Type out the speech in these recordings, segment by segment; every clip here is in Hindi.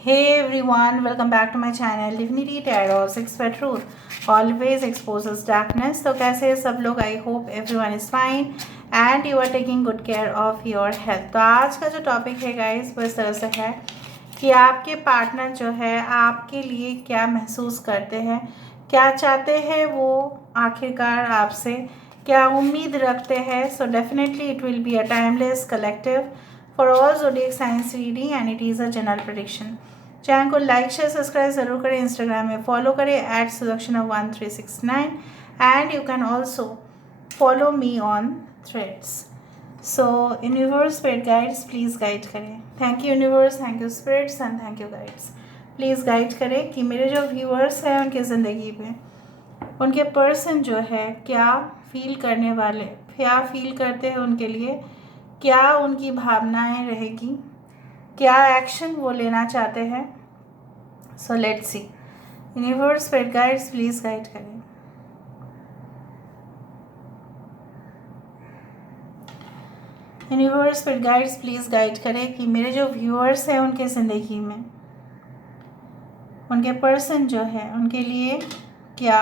Hey everyone, welcome back to my channel Divinity Tarot 6 for Truth always exposes darkness. तो कैसे हैं सब लोग? I hope everyone is fine and you are taking good care of your health. तो आज का जो टॉपिक है गाइस वो इस तरह से है कि आपके पार्टनर जो है आपके लिए क्या महसूस करते हैं, क्या चाहते हैं वो आखिरकार आपसे, क्या उम्मीद रखते हैं। So definitely it will be a timeless collective for all zodiac science reading and it is a general prediction. Channel को लाइक शेयर सब्सक्राइब ज़रूर करें, इंस्टाग्राम में फॉलो करें @sudakshanah1369 and you can also follow me on Threads. So universe spirit guides please guide करें। Thank you universe, thank you spirits and thank you guides. Please guide करें कि मेरे जो व्यूअर्स हैं उनकी ज़िंदगी में उनके पर्सन जो है क्या फील करने वाले, क्या फील करते हैं उनके लिए, क्या उनकी भावनाएं रहेगी, क्या एक्शन वो लेना चाहते हैं। So let's see. Universe spirit guides please guide करें। Universe spirit guides please guide करें कि मेरे जो व्यूअर्स हैं उनके ज़िंदगी में उनके पर्सन जो है उनके लिए क्या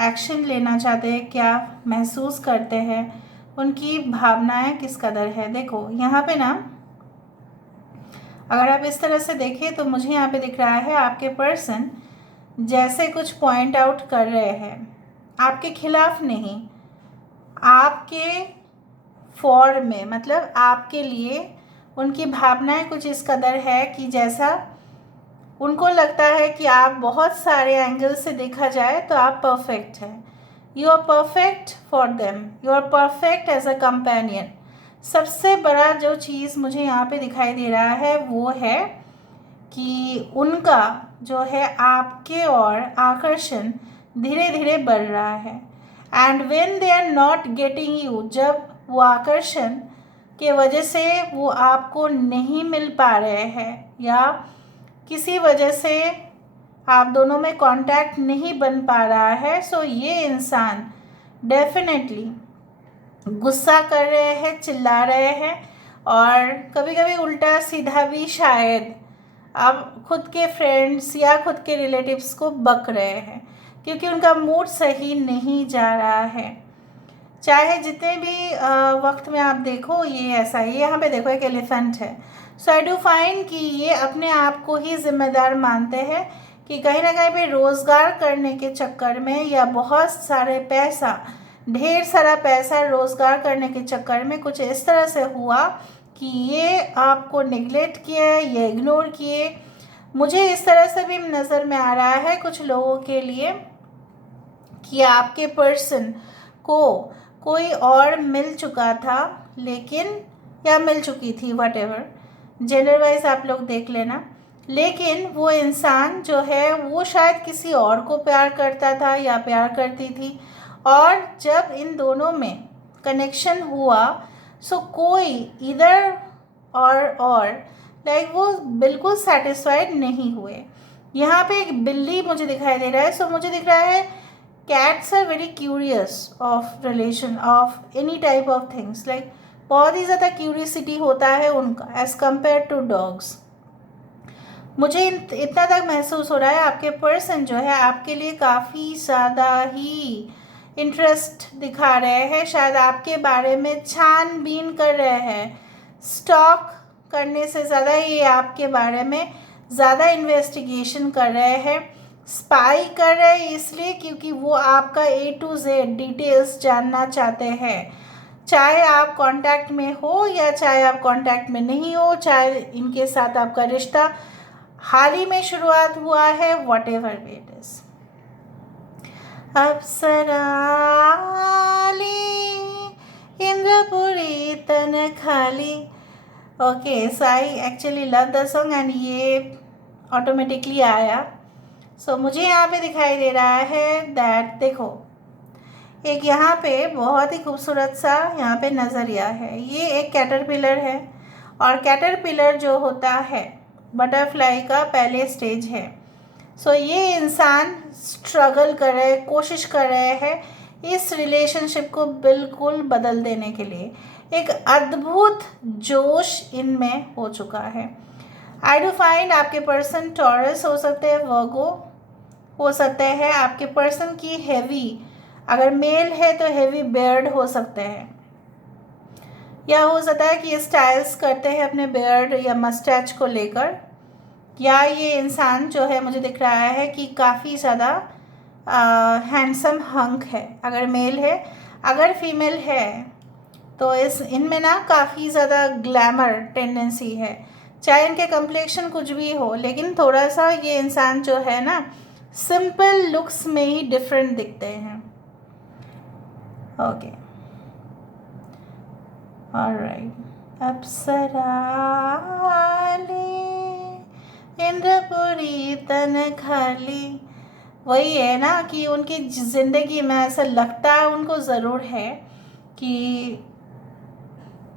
एक्शन लेना चाहते हैं, क्या महसूस करते हैं, उनकी भावनाएं किस कदर है। देखो यहाँ पे ना, अगर आप इस तरह से देखें तो मुझे यहाँ पे दिख रहा है आपके पर्सन जैसे कुछ पॉइंट आउट कर रहे हैं, आपके खिलाफ नहीं, आपके फॉर में, मतलब आपके लिए उनकी भावनाएं कुछ इस कदर है कि जैसा उनको लगता है कि आप बहुत सारे एंगल से देखा जाए तो आप परफेक्ट हैं। You are perfect for them, you are perfect as a companion. सबसे बड़ा जो चीज़ मुझे यहाँ पे दिखाई दे रहा है वो है कि उनका जो है आपके ओर आकर्षण धीरे धीरे बढ़ रहा है। And when they are not getting you, जब वो आकर्षण के वजह से वो आपको नहीं मिल पा रहे हैं या किसी वजह से आप दोनों में कांटेक्ट नहीं बन पा रहा है, सो ये इंसान डेफिनेटली गुस्सा कर रहे हैं, चिल्ला रहे हैं और कभी कभी उल्टा सीधा भी शायद आप खुद के फ्रेंड्स या खुद के रिलेटिव्स को बक रहे हैं क्योंकि उनका मूड सही नहीं जा रहा है। चाहे जितने भी वक्त में आप देखो ये ऐसा ही। यहाँ पे देखो एक एलिफेंट है। सो आई डू फाइंड कि ये अपने आप को ही जिम्मेदार मानते हैं कि कहीं ना कहीं पे रोज़गार करने के चक्कर में या बहुत सारे पैसा, ढेर सारा पैसा रोज़गार करने के चक्कर में कुछ इस तरह से हुआ कि ये आपको निगलेक्ट किए, ये इग्नोर किए। मुझे इस तरह से भी नज़र में आ रहा है कुछ लोगों के लिए कि आपके पर्सन को कोई और मिल चुका था, लेकिन या मिल चुकी थी, वट एवर, जेंडर वाइज आप लोग देख लेना, लेकिन वो इंसान जो है वो शायद किसी और को प्यार करता था या प्यार करती थी और जब इन दोनों में कनेक्शन हुआ सो कोई इधर और लाइक वो बिल्कुल सेटिस्फाइड नहीं हुए। यहाँ पे एक बिल्ली मुझे दिखाई दे रहा है। सो मुझे दिख रहा है cats are very curious of relation of any type of things, like बहुत ही ज़्यादा क्यूरियसिटी होता है उनका एज कम्पेयर टू डॉग्स। मुझे इतना तक महसूस हो रहा है आपके पर्सन जो है आपके लिए काफ़ी ज़्यादा ही इंटरेस्ट दिखा रहे हैं, शायद आपके बारे में छानबीन कर रहे हैं। स्टॉक करने से ज़्यादा ये आपके बारे में ज़्यादा इन्वेस्टिगेशन कर रहे हैं, स्पाई कर रहे हैं, इसलिए क्योंकि वो आपका A to Z डिटेल्स जानना चाहते हैं। चाहे आप कांटेक्ट में हो या चाहे आप कांटेक्ट में नहीं हो, चाहे इनके साथ आपका रिश्ता हाल ही में शुरुआत हुआ है, वट एवर इट इज। अप्सरा इंद्रपुरी तन खाली। Okay, so I actually love the song and ये ऑटोमेटिकली आया। सो मुझे यहाँ पे दिखाई दे रहा है दैट, देखो एक यहाँ पे बहुत ही खूबसूरत सा यहाँ पे नज़रिया है। ये एक कैटरपिलर है और कैटरपिलर जो होता है बटरफ्लाई का पहले स्टेज है। सो ये इंसान स्ट्रगल कर रहे हैं, कोशिश कर रहे हैं इस रिलेशनशिप को बिल्कुल बदल देने के लिए। एक अद्भुत जोश इनमें हो चुका है। आई डू फाइंड आपके पर्सन टॉरस हो सकते हैं, वर्गो हो सकते हैं। आपके पर्सन की हैवी, अगर मेल है तो हैवी बियर्ड हो सकते हैं, या हो सकता है कि ये स्टाइल्स करते हैं अपने बियर्ड या मस्टैच को लेकर, या ये इंसान जो है मुझे दिख रहा है कि काफ़ी ज़्यादा हैंडसम हंक है अगर मेल है। अगर फीमेल है तो इनमें ना काफ़ी ज़्यादा ग्लैमर टेंडेंसी है, चाहे इनके कम्प्लेक्शन कुछ भी हो, लेकिन थोड़ा सा ये इंसान जो है ना सिंपल लुक्स में ही डिफरेंट दिखते हैं। Okay, alright. अप्सरा इंद्रपुरी तन खाली, वही है ना कि उनकी ज़िंदगी में ऐसा लगता है उनको ज़रूर है कि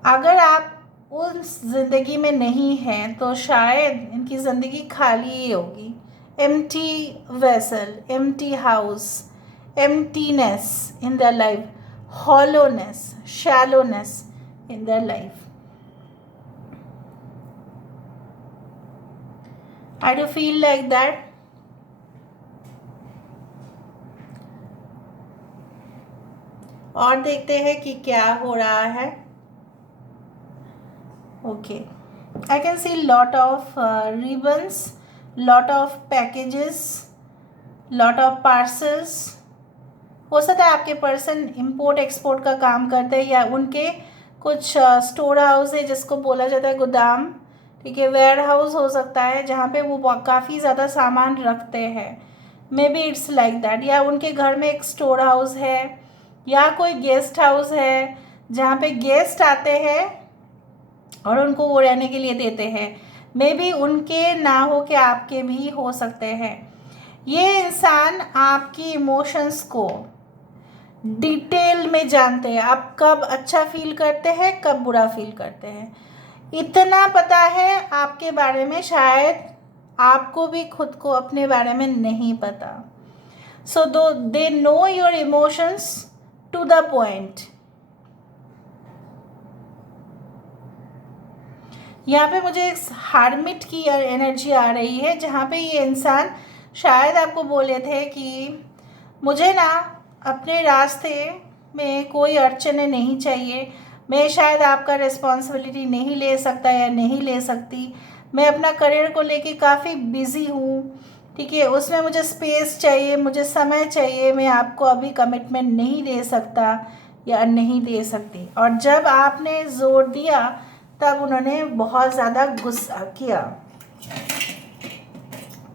अगर आप उस ज़िंदगी में नहीं हैं तो शायद इनकी ज़िंदगी खाली ही होगी। Empty vessel, empty house, emptiness in their life, hollowness, shallowness in their life. I do feel like that. और देखते हैं कि क्या हो रहा है। Okay, I can see lot of ribbons, lot of packages, lot of parcels. हो सकता है आपके पर्सन इंपोर्ट एक्सपोर्ट का काम करते हैं, या उनके कुछ स्टोर हाउस है जिसको बोला जाता है गोदाम, ठीक है, वेयर हाउस हो सकता है जहाँ पे वो काफ़ी ज़्यादा सामान रखते हैं। May be it's like that, या उनके घर में एक स्टोर हाउस है, या कोई गेस्ट हाउस है जहाँ पे गेस्ट आते हैं और उनको वो रहने के लिए देते हैं। मे बी उनके ना हो के आपके भी हो सकते हैं। ये इंसान आपकी इमोशंस को डिटेल में जानते हैं, आप कब अच्छा फील करते हैं, कब बुरा फील करते हैं। इतना पता है आपके बारे में, शायद आपको भी खुद को अपने बारे में नहीं पता। So they know your emotions to the point. यहाँ पे मुझे एक हार्मिट की एनर्जी आ रही है, जहाँ पे ये इंसान शायद आपको बोले थे कि मुझे ना अपने रास्ते में कोई अड़चने नहीं चाहिए, मैं शायद आपका रिस्पॉन्सिबिलिटी नहीं ले सकता या नहीं ले सकती, मैं अपना करियर को लेके काफ़ी बिज़ी हूँ, ठीक है, उसमें मुझे स्पेस चाहिए, मुझे समय चाहिए, मैं आपको अभी कमिटमेंट नहीं दे सकता या नहीं दे सकती। और जब आपने जोर दिया तब उन्होंने बहुत ज़्यादा गुस्सा किया,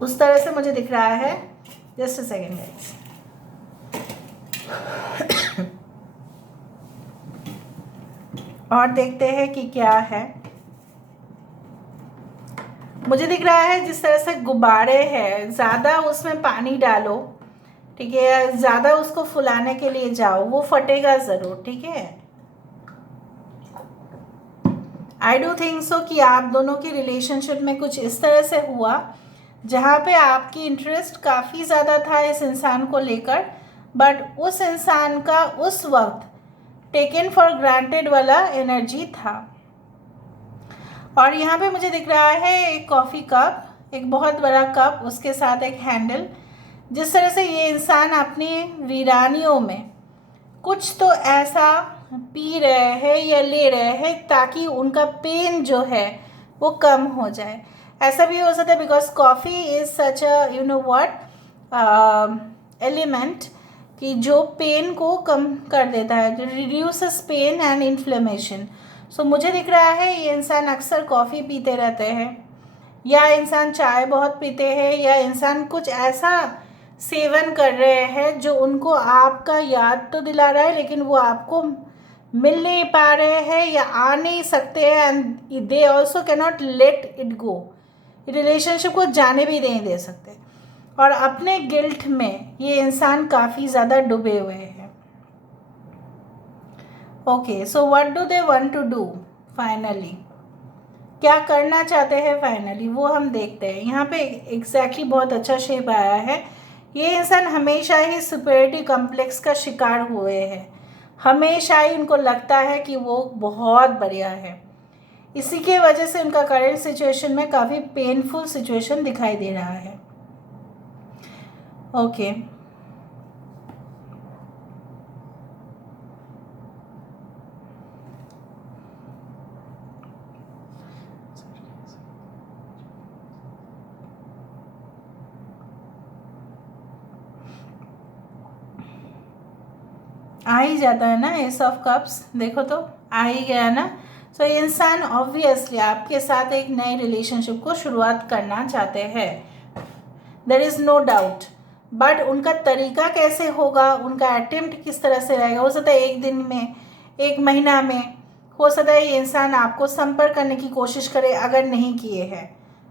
उस तरह से मुझे दिख रहा है। Just a second guys. और देखते हैं कि क्या है। मुझे दिख रहा है जिस तरह से गुब्बारे हैं, ज़्यादा उसमें पानी डालो, ठीक है, ज़्यादा उसको फुलाने के लिए जाओ, वो फटेगा ज़रूर, ठीक है। आई डू थिंक सो कि आप दोनों की रिलेशनशिप में कुछ इस तरह से हुआ जहाँ पे आपकी इंटरेस्ट काफ़ी ज़्यादा था इस इंसान को लेकर, बट उस इंसान का उस वक्त टेकन फॉर ग्रांटेड वाला एनर्जी था। और यहाँ पे मुझे दिख रहा है एक कॉफ़ी कप, एक बहुत बड़ा कप, उसके साथ एक हैंडल। जिस तरह से ये इंसान अपनी वीरानियों में कुछ तो ऐसा पी रहे हैं या ले रहे हैं ताकि उनका पेन जो है वो कम हो जाए। ऐसा भी हो सकता है because coffee is such a you know what element कि जो पेन को कम कर देता है, जो रिड्यूसेस पेन एंड इन्फ्लेमेशन। सो मुझे दिख रहा है ये इंसान अक्सर कॉफ़ी पीते रहते हैं, या इंसान चाय बहुत पीते हैं, या इंसान कुछ ऐसा सेवन कर रहे हैं जो उनको आपका याद तो दिला रहा है लेकिन वो आपको मिल नहीं पा रहे हैं या आ नहीं सकते हैं, and they also cannot let it go, relationship को जाने भी नहीं दे सकते। और अपने गिल्ट में ये इंसान काफ़ी ज़्यादा डूबे हुए हैं। Okay, so what do they want to do finally, क्या करना चाहते हैं फाइनली, वो हम देखते हैं। यहाँ पे एग्जैक्टली बहुत अच्छा शेप आया है। ये इंसान हमेशा ही सुपीरियरिटी कॉम्प्लेक्स का शिकार हुए हैं, हमेशा ही उनको लगता है कि वो बहुत बढ़िया है, इसी के वजह से उनका करंट सिचुएशन में काफ़ी पेनफुल सिचुएशन दिखाई दे रहा है। ओके आ ही जाता है ना एस ऑफ कप्स, देखो तो आ ही गया ना। सो इंसान ऑब्वियसली आपके साथ एक नए रिलेशनशिप को शुरुआत करना चाहते हैं, there is no doubt. But उनका तरीका कैसे होगा, उनका अटेम्प्ट किस तरह से रहेगा, हो सकता है एक दिन में, एक महीना में, हो सकता है ये इंसान आपको संपर्क करने की कोशिश करे अगर नहीं किए हैं,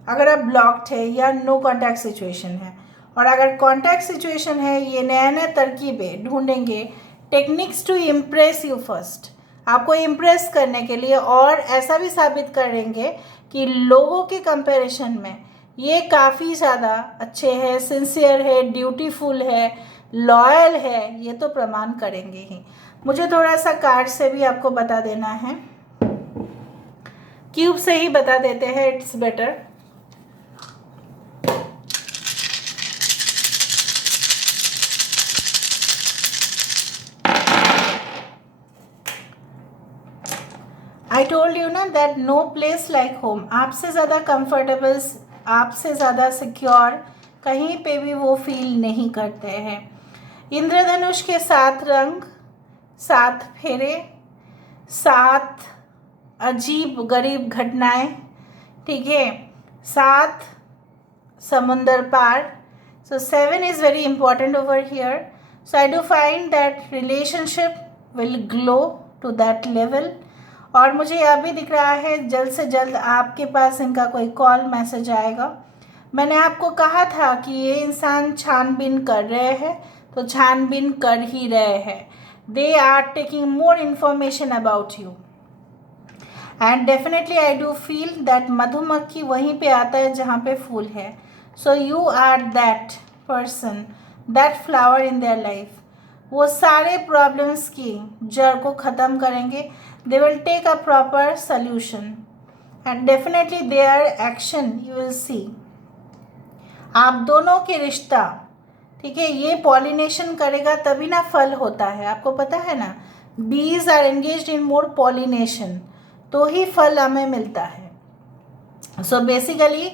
अगर आप ब्लॉक्ड है या नो कॉन्टैक्ट सिचुएशन है। और अगर कॉन्टैक्ट सिचुएशन है, ये नया नया तरकीबें ढूंढेंगे, techniques to impress you first, आपको इम्प्रेस करने के लिए, और ऐसा भी साबित करेंगे कि लोगों के कंपैरिजन में ये काफ़ी ज़्यादा अच्छे हैं, सिंसियर है, ड्यूटीफुल है, लॉयल है, ये तो प्रमाण करेंगे ही। मुझे थोड़ा सा कार्ड से भी आपको बता देना है, क्यूब से ही बता देते हैं, it's better. I told you ना that no place like home, आपसे ज़्यादा कंफर्टेबल, आपसे ज़्यादा सिक्योर कहीं पे भी वो फील नहीं करते हैं। इंद्रधनुष के 7 रंग, 7 फेरे, 7 अजीब गरीब घटनाएं, ठीक है, 7 समुंदर पार। So 7 is very important over here. So I do find that relationship will glow to that level. और मुझे यह भी दिख रहा है जल्द से जल्द आपके पास इनका कोई कॉल मैसेज आएगा। मैंने आपको कहा था कि ये इंसान छानबीन कर रहे हैं, तो छानबीन कर ही रहे हैं। They are taking more information about you and definitely I do feel that मधुमक्खी वहीं पे आता है जहाँ पे फूल है। So you are that person, that flower in their life. वो सारे प्रॉब्लम्स की जड़ को ख़त्म करेंगे। They will take a proper solution and definitely their action you will see. आप दोनों के रिश्ता, ठीक है, ये पॉलिनेशन करेगा तभी ना फल होता है, आपको पता है ना। Bees are engaged in more pollination, तो ही फल हमें मिलता है। सो बेसिकली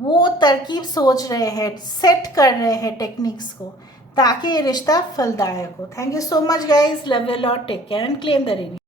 वो तरकीब सोच रहे हैं, सेट कर रहे हैं टेक्निक्स को, ताकि ये रिश्ता फलदायक हो। Thank you so much guys, love you lot, take care and claim the reading.